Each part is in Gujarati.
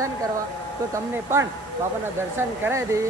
દર્શન કરવા, તો તમને પણ બાબાના દર્શન કરાવી દઈએ.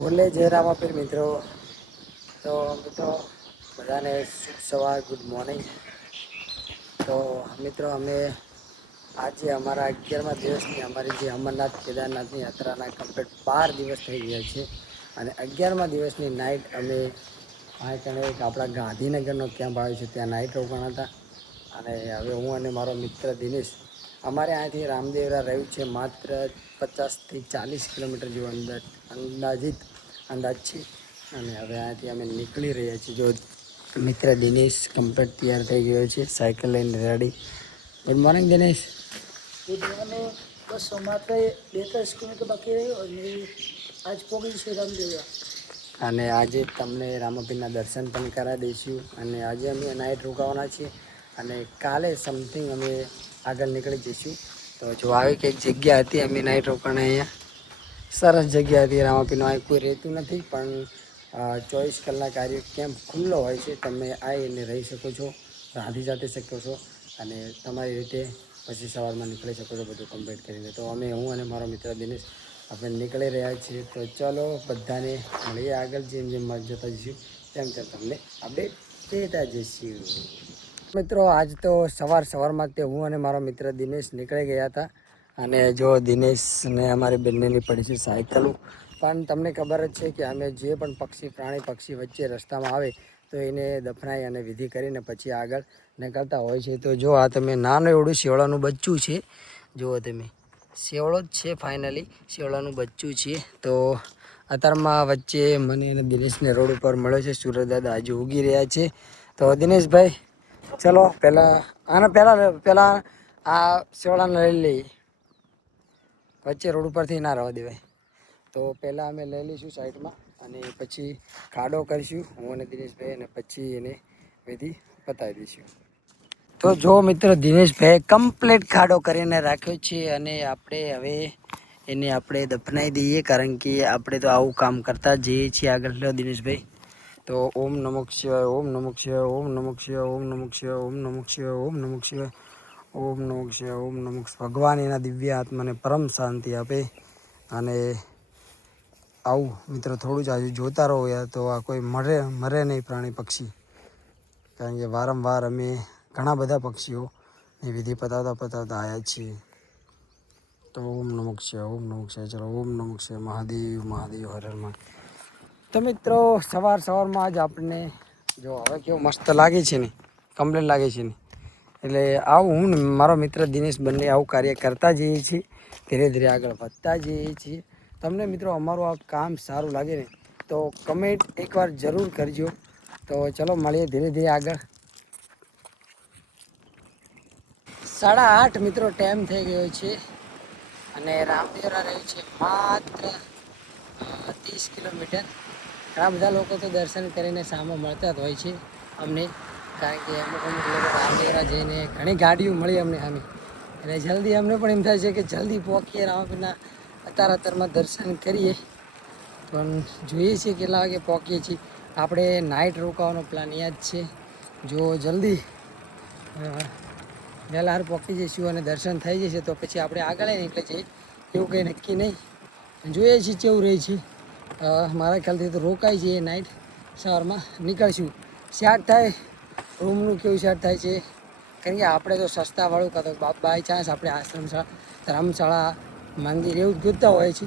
બોલે જય રામાપીર મિત્રો. તો મિત્રો બધાને શુભ સવાર, ગુડ મોર્નિંગ. તો મિત્રો અમે આજે અમારા 11મા દિવસની અમારી જે અમરનાથ કેદારનાથની યાત્રાના કમ્પ્લીટ 12 દિવસ થઈ ગયા છે. અને 11મા દિવસની નાઇટ અમે કણે એક આપણા ગાંધીનગરનો કેમ્પ આવ્યો છે, ત્યાં નાઇટ રોકાણા હતા. અને હવે હું અને મારો મિત્ર દિનેશ અમારે અહીંયાથી રામદેવરા રહ્યું છે માત્ર 50 થી 40 કિલોમીટર જેવું અંદાજ છે. અને હવે અહીંયાથી અમે નીકળી રહ્યા છીએ. જો મિત્ર દિનેશ કમ્પ્લીટ તૈયાર થઈ ગયો છે, સાયકલ લઈને ready. Good morning Dinesh. Good morning. બસ માત્ર 2-3 કિલોમીટર બાકી રહ્યો અને આજ પહોંચી છે રામદેવરા. અને આજે તમને રામાપીરના દર્શન પણ કરાવી દઈશું. અને આજે અમે નાઇટ રોકાવાના છીએ અને કાલે સમથિંગ અમે આગળ નીકળી જઈશું. તો જો આવી કંઈક જગ્યા હતી અમે નાઇટ રોકાણા અહીંયા. સરસ જગ્યા હતી. રામાપીરનો અહીં કોઈ રહેતું નથી, પણ 24 કલાક આ કેમ્પ ખુલ્લો હોય છે. તમે આવીને રહી શકો છો, રાંધી જાતે શકો છો અને તમારી રીતે પછી સવારમાં નીકળી શકો છો બધું કમ્પ્લીટ કરીને. તો હું અને મારો મિત્ર દિનેશ આપણે નીકળી રહ્યા છીએ. તો ચાલો બધાને મળીએ આગળ. જેમ જેમ જતા જઈશું તેમ તેમ તમને અપડેટ દેતા જઈશું. મિત્રો આજ તો સવારમાં તે હું અને મારો મિત્ર દિનેશ નીકળી ગયા હતા. અને જો દિનેશને અમારી બંનેની પડી છે સાયકલો. પણ તમને ખબર જ છે કે અમે જે પણ પ્રાણી પક્ષી વચ્ચે રસ્તામાં આવે તો એને દફનાઈ અને વિધિ કરીને પછી આગળ નીકળતા હોય છે. તો જો આ તમે નાનું એવડું શેવળાનું બચ્ચું છે, જુઓ તમે, શેવળો જ છે ફાઇનલી, શેવળાનું બચ્ચું છે. તો અત્યારમાં વચ્ચે મને અને દિનેશને રોડ ઉપર મળ્યો છે. સૂરજદાદા હજુ ઉગી રહ્યા છે. તો દિનેશભાઈ ચલો પહેલાં આ શેવળાને લઈ લઈએ, વચ્ચે રોડ ઉપરથી ના રહેવા દેવાય. તો પહેલાં અમે લઈ લઈશું સાઈડમાં અને પછી ખાડો કરીશું હું અને દિનેશભાઈ, અને પછી એને વિધિ બતાવી દઈશું. તો જો મિત્રો દિનેશભાઈ કમ્પ્લીટ ખાડો કરીને રાખ્યો છે અને આપણે હવે એને દફનાવી દઈએ, કારણ કે આપણે તો આવું કામ કરતા જઈએ છીએ આગળ. લો દિનેશભાઈ. તો ઓમ નમઃ શિવાય, ઓમ નમઃ શિવાય, ઓમ નમઃ શિવાય, ઓમ નમઃ શિવાય, ઓમ નમઃ શિવાય, ઓમ નમઃ શિવાય, ઓમ નમઃ શિવાય, ઓમ નમઃ. ભગવાન એના દિવ્ય આત્માને પરમ શાંતિ આપે. અને આવું મિત્રો થોડું જ આજે જોતા રહો યાર, તો આ કોઈ મરે નહીં પ્રાણી પક્ષી, કારણ કે વારંવાર અમે ઘણા બધા પક્ષીઓની વિધિ પતાવતા આવ્યા છીએ. તો ઓમ નમઃ શિવાય, ઓમ નમઃ શિવાય. ચલો ઓમ નમઃ શિવાય. મહાદેવ મહાદેવ, હર હર મહાદેવ. તો મિત્રો સવારમાં જ આપણને જો હવે કેવું મસ્ત લાગે છે ને, કમ્પ્લીટ લાગે છે ને. એટલે આવું હું ને મારો મિત્ર દિનેશ બંને આવું કાર્ય કરતા જઈએ છીએ, ધીરે ધીરે આગળ વધતા જઈએ છીએ. તમને મિત્રો અમારું આ કામ સારું લાગે ને તો કમેન્ટ એકવાર જરૂર કરજો. તો ચલો મળીએ ધીરે ધીરે આગળ. 8:30 મિત્રો ટાઈમ થઈ ગયો છે અને રામદેવરા રહ્યું છે માત્ર 30 કિલોમીટર. ઘણા બધા લોકો તો દર્શન કરીને સામે મળતા જ હોય છે અમને, કારણ કે અમુક લોકો રામદેવરા જઈને ઘણી ગાડીઓ મળી અમને સામે, એટલે જલ્દી અમને પણ એમ થાય છે કે જલ્દી પહોંચીએ રામાપીરના અત્યારમાં દર્શન કરીએ. પણ જોઈએ છીએ કેટલા વાગે પહોંચીએ છીએ. આપણે નાઇટ રોકાવાનો પ્લાન યાદ છે. જો જલ્દી વહેલા પહોંચી જઈશું અને દર્શન થઈ જશે તો પછી આપણે આગળ નીકળી જઈએ, એવું કંઈ નક્કી નહીં. જોઈએ છીએ કેવું રહે છે. મારા ખ્યાલથી તો રોકાઈ જઈએ નાઇટ, સવારમાં નીકળીશું. સ્ટાર્ટ થાય રૂમનું કેવું સ્ટાર્ટ થાય છે, કારણ કે આપણે તો સસ્તાવાળું કાં તો બાય ચાન્સ આપણે ધર્મશાળા મંદિર એવું જ ગોતતા હોય છે.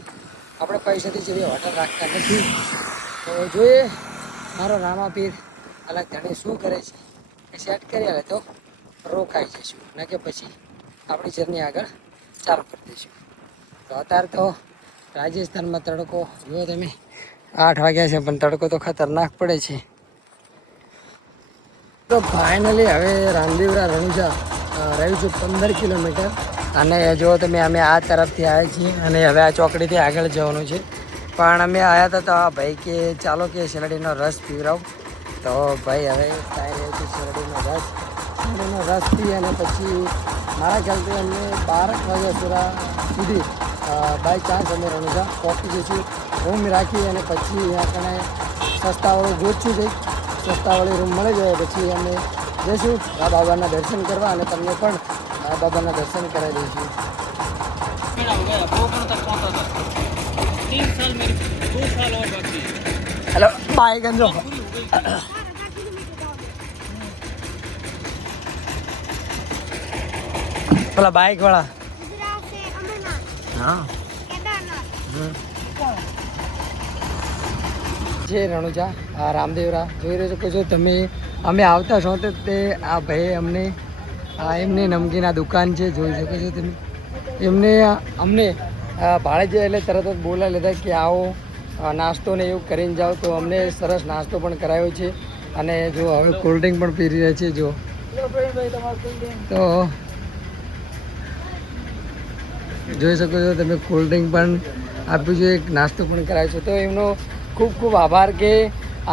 આપણે પૈસાથી જેવી હોટલ રાખતા નથી. તો જોઈએ મારો રામાપીર અલગ ધણી શું કરે છે એ સેટ કરી આવે તો રોકાઈ જઈશું, ના કે પછી આપણી જર્ની આગળ ચાલુ કરી દઈશું. તો અત્યારે તો રાજસ્થાનમાં તડકો જુઓ તમે, 8 વાગ્યા છે પણ તડકો તો ખતરનાક પડે છે. તો ફાઇનલી હવે રામદેવરા રણુજા રહ્યું છે 15 કિલોમીટર. અને જો તમે અમે આ તરફથી આવ્યા છીએ અને હવે આ ચોકડીથી આગળ જવાનું છે. પણ અમે આવ્યા હતા તો આ ભાઈ કે ચાલો કે શેરડીનો રસ પીવડાવ. તો ભાઈ હવે કાંઈ રહ્યું છે શેરડીનો રસ પી અને પછી મારા ખ્યાલથી અમને 12 વાગ્યા સુધી બાય ચાન્સ અમે રણુજા પહોંચી જઈશું. રૂમ રાખી અને પછી આપણે સસ્તાવાળું ગોતશું જઈ, સસ્તાવાળી રૂમ મળી જાય પછી અમે જઈશું બાબાના દર્શન કરવા અને તમને પણ બાબાના દર્શન કરાવી દઈશું. હેલો બાય ગંજો પેલા બાઇક વાળા હા જે રણુજા આ રામદેવરા જોઈ રહ્યો છો જો તમે. અમે આવતા છો તો તે આ ભાઈ અમને એમની નમકીના દુકાન છે જોઈ શકો છો તમે. એમને અમને ભાડે જે એટલે તરત જ બોલાવી લીધા કે આવો નાસ્તો ને એવું કરીને જાઓ. તો અમને સરસ નાસ્તો પણ કરાયો છે. અને જો હવે કોલ્ડ ડ્રિંક પણ પી રહ્યા છે જો. તો જોઈ શકો છો તમે કોલ્ડ ડ્રિંક પણ આપ્યું છે, એક નાસ્તો પણ કરાવ્યો છે. તો એમનો ખૂબ ખૂબ આભાર કે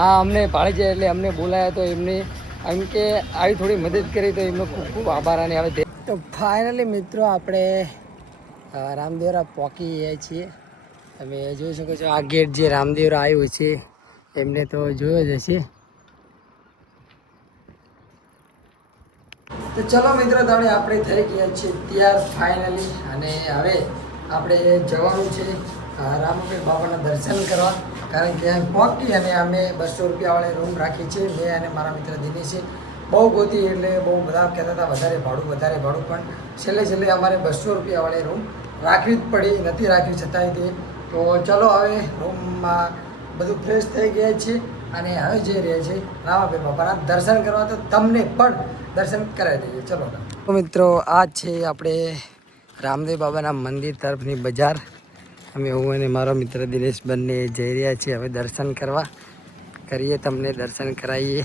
આ અમને ભાડે જાય એટલે અમને બોલાયા તો એમને એમ કે આવી થોડી મદદ કરી તો એમનો ખૂબ ખૂબ આભાર. અને હવે તો ફાઇનલી મિત્રો આપણે રામદેવરા પહોંચી ગયા છીએ. તમે જોઈ શકો છો આ ગેટ જે રામદેવરા આવ્યું છે એમને તો જોયો જ હશે. તો ચલો મિત્રો તમે આપણે થઈ ગયા છીએ તૈયાર ફાઇનલી. અને હવે આપણે જવાનું છે રામપીર બાબાના દર્શન કરવા. કારણ કે અહીં પહોંચી અને અમે 200 રૂપિયાવાળી રૂમ રાખી છે. મેં અને મારા મિત્ર દિનેશે બહુ ગોતી એટલે બહુ બધા કહેતા હતા વધારે ભાડું પણ છેલ્લે અમારે 200 રૂપિયાવાળી રૂમ રાખવી જ પડી. નથી રાખવી છતાંય તે. તો ચલો હવે રૂમમાં બધું ફ્રેશ થઈ ગયા છે અને હવે જઈ રહ્યા છે રામાપીર બાબાના દર્શન કરવા. તો તમને પણ દર્શન કરાવી દઈએ ચલો. તો મિત્રો આ છે આપણે રામદેવ બાબાના મંદિર તરફની બજાર. અમે હું અને મારો મિત્ર દિનેશ બંને જઈ રહ્યા છીએ હવે દર્શન કરવા. કરીએ તમને દર્શન કરાવીએ.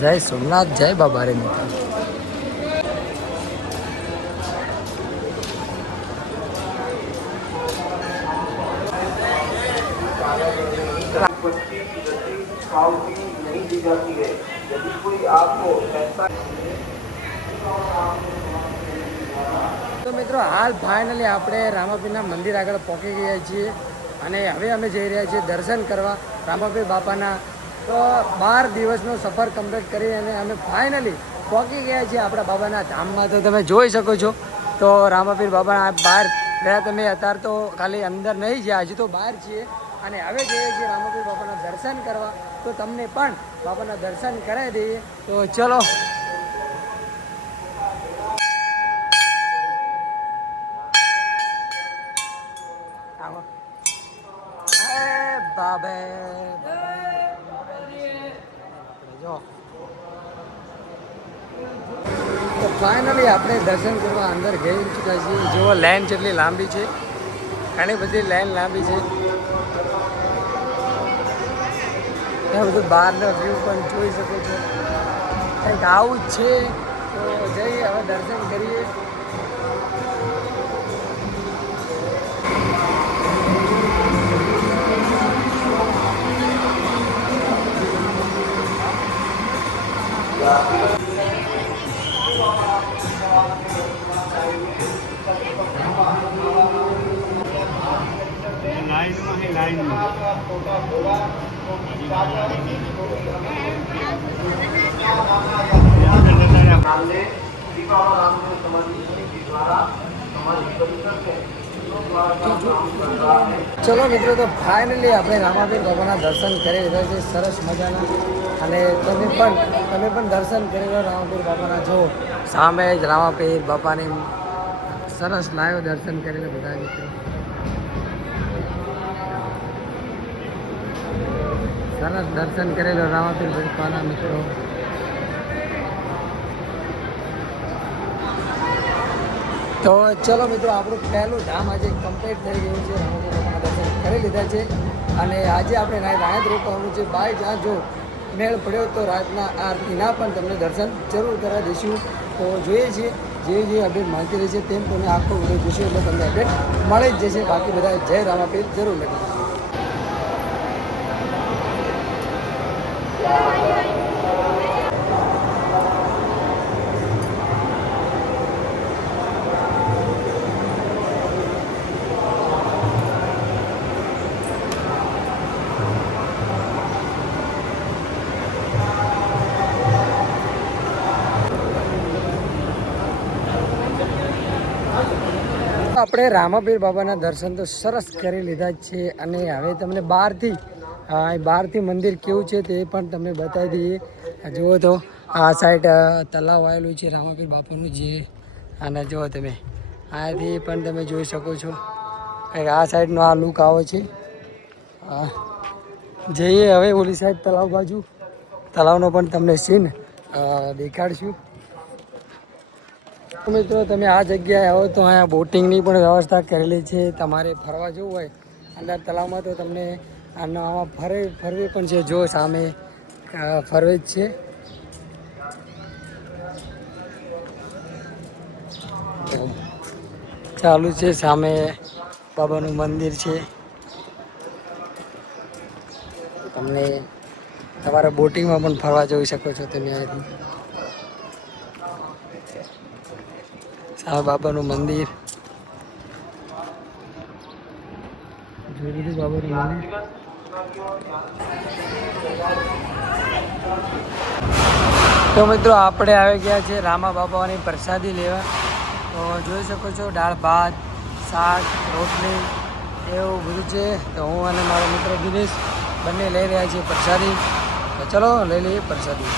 જય સોમનાથ જય બાબા રે મિત્રો. नहीं दी जाती है यदि कोई आपको ऐसा. તો મિત્રો હાલ ફાઇનલી આપણે રામાપીરના મંદિર આગળ પહોંચી ગયા છીએ અને હવે અમે જઈ રહ્યા છીએ દર્શન કરવા રામાપીર બાપાના. તો 12 દિવસનો સફર કમ્પ્લીટ કરી અને અમે ફાઇનલી પહોંચી ગયા છીએ આપણા બાબાના ધામમાં. તો તમે જોઈ શકો છો તો રામાપીર બાબાના બહાર રહ્યા તમે. અત્યારે તો ખાલી અંદર નહીં છે, હજુ તો બહાર છીએ અને હવે જઈએ છીએ રામાપીર બાપાના દર્શન કરવા. તો તમને પણ બાબાના દર્શન કરાવી દઈએ. તો ચલો બાબે જો. તો ફાઇનલી આપણે દર્શન કરવા અંદર ગઈ ચૂક્યા છીએ. જો લાઈન જેટલી લાંબી છે, ઘણી બધી લાઈન લાંબી છે. ત્યાં બધું બહારનો વ્યૂ પણ જોઈ શકો છો. કંઈક આવું જ છે. તો જઈએ હવે દર્શન કરીએ. ચલો મિત્રો તો ફાઇનલી આપણે રામાપીર બાબાના દર્શન કરી લીધા છે સરસ મજાના. અને તમે પણ દર્શન કરી લો રામાપીર બાબાના. જો સામે જ રામાપીર બાપાની સરસ લાઈવ દર્શન કરીને બધા મિત્રો સરસ દર્શન કરી લો રામાપીર બાપાના મિત્રો. તો ચલો મિત્રો આપણું પહેલું ધામ આજે કમ્પ્લીટ થઈ ગયું છે. રામાપીર બાપાના દર્શન કરી લીધા છે અને આજે આપણે રાત રોકવાનું છે. બાય જ્યાં જો મેળ પડ્યો તો રાતના આરતીના પણ તમને દર્શન જરૂર કરાવી દઈશું. તો જોઈએ છીએ જે અપડેટ મળતી રહી છે તેમ તમે આખો વિડીયો જોશો એટલે તમને અપડેટ મળી જ જશે. બાકી બધા જય રામાપીર જરૂર લખી. આપણે રામાપીર બાબાના દર્શન તો સરસ કરી લીધા જ છે અને હવે તમને બહારથી મંદિર કેવું છે તે પણ તમને બતાવી દઈએ. જુઓ તો આ સાઈડ તલાવ આવેલું છે રામાપીર બાપાનું જે, અને જુઓ તમે આથી પણ તમે જોઈ શકો છો. આ સાઈડનો આ લુક આવે છે. જઈએ હવે ઓલી સાઈડ તલાવ બાજુ, તલાવનો પણ તમને સીન દેખાડશું. મિત્રો તમે આ જગ્યાએ આવો તો અહીંયા બોટિંગની પણ વ્યવસ્થા કરેલી છે. તમારે ફરવા જવું હોય અંદર તલાવમાં તો તમને આમાં ફરવી પણ છે. જો સામે ફરવે જ છે. ચાલુ છે, સામે બાબાનું મંદિર છે. તમને તમારા બોટિંગમાં પણ ફરવા જઈ શકો છો તમે અહીંથી. સામે બાબાનું મંદિર, જોઈ લીધું બાબાનું મંદિર. તો મિત્રો આપણે આવી ગયા છે રામા બાબાની પ્રસાદી લેવા. તો જોઈ શકો છો દાળ ભાત, શાક, રોટલી એવું બધું છે. તો હું અને મારો મિત્ર દિનેશ બંને લઈ રહ્યા છીએ પ્રસાદી. તો ચલો લઈ લઈએ પ્રસાદી.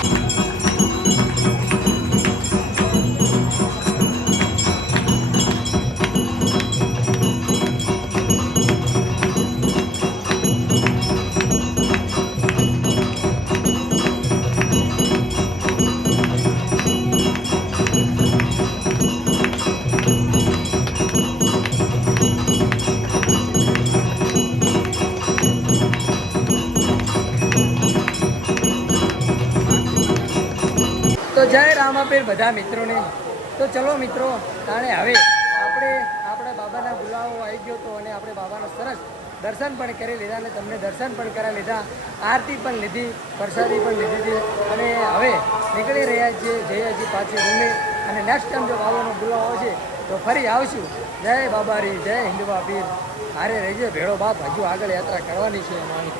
તો જય રામાપીર બધા મિત્રોને. તો ચલો મિત્રો, તાણે હવે આપણા બાબાના બોલાવો આવી ગયો તો, અને આપણે બાબાનો સરસ દર્શન પણ કરી લીધા અને તમને દર્શન પણ કરાવી લીધા, આરતી પણ લીધી, પ્રસાદી પણ લીધી હતી. અને હવે નીકળી રહ્યા છીએ, જઈએ છીએ પાછી રૂમે. અને નેક્સ્ટ ટાઈમ જો બાબાનો બોલાવો આવશે તો ફરી આવશું. જય બાબારી, જય હિન્દવા પીર. હારે રહેજે ભેળો બાપ, હજુ આગળ યાત્રા કરવાની છે અમારી.